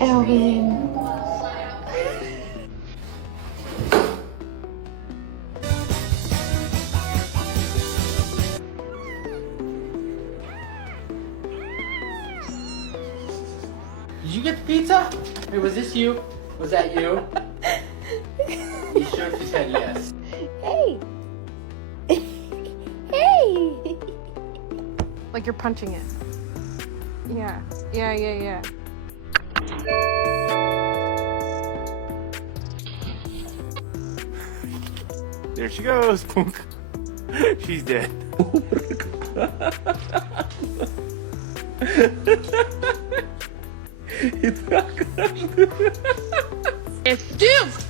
Alvin. Did you get the pizza? Hey, was this you? Was that you? You sure? She said yes. Hey. Hey. Like you're punching it. Yeah. Yeah. There she goes. She's dead. It's Duke!